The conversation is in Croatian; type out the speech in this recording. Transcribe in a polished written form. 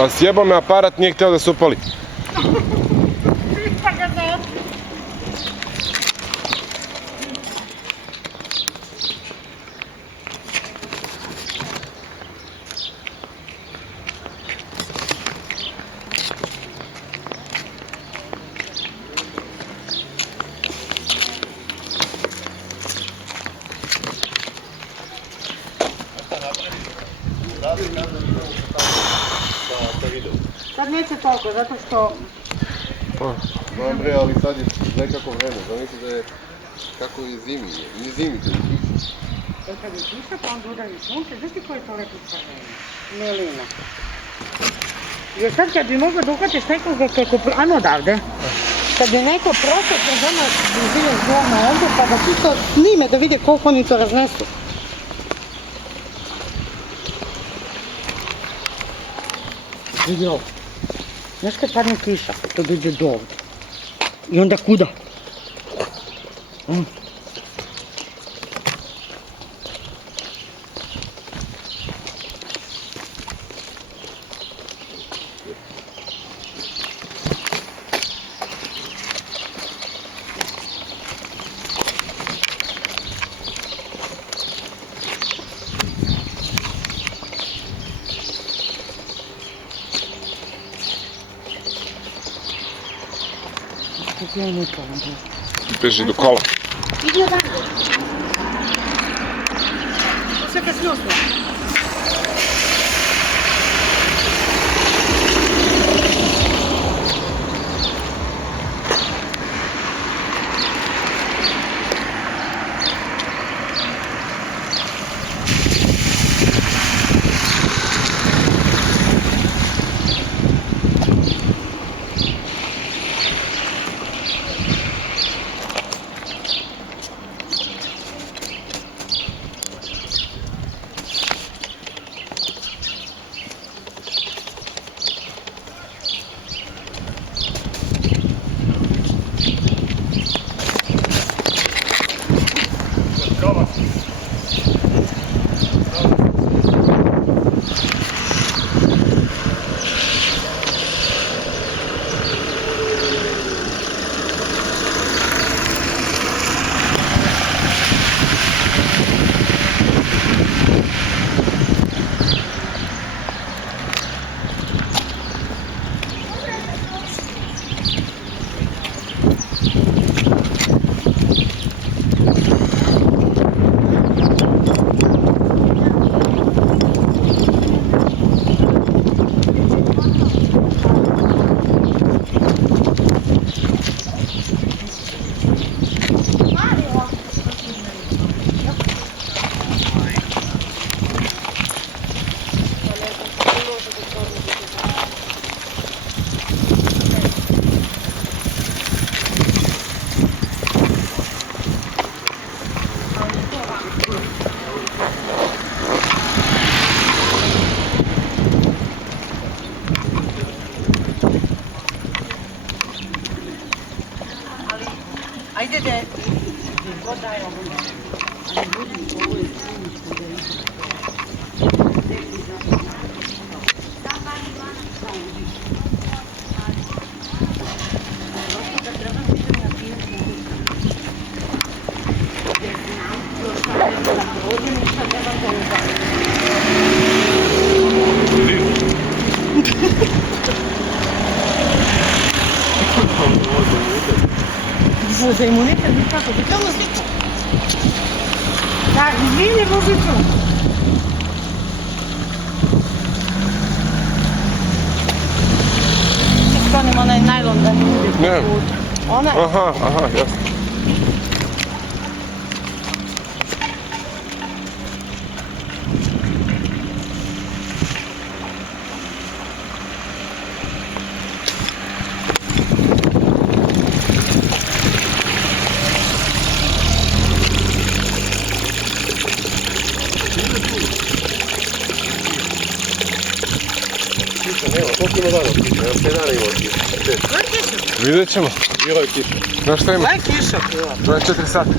Pa sjebao me aparat, nije htio da se upali. Sad neće toliko, zato što... Znam bre, ali sad je nekako vreme, zamisli da je kako je zimi, nije zimi, to je kiša. Kad je kiša, pa onda udari sunce, znaš ti koje je to lepica vreme? Melina. Jer sad kad bi mogla da uhvatiš nekoga kako... Ajmo odavde. Kad bi neko prošao kroz ono blizine zvorna ovdje, pa da ti to snime da vide koliko oni to raznesu. Vidi ovo. Znaš kad padne kiša, to dođe do ovdje. I onda kuda? Beži do kola. Idi odavde. Sve te sljusne. Ajde da god daje ovo. Za imunitet, kako bi tamo sliku. Tak, izvini Božiću. To nema onaj najlon da ne ide po putu. Ona? Aha, jasno. Koliko ima dana kiša? Evo 5 dana ima kiša. Vidjet ćemo. Bilo je kiša. Znaš šta ima? Daj kiša. 24 sata.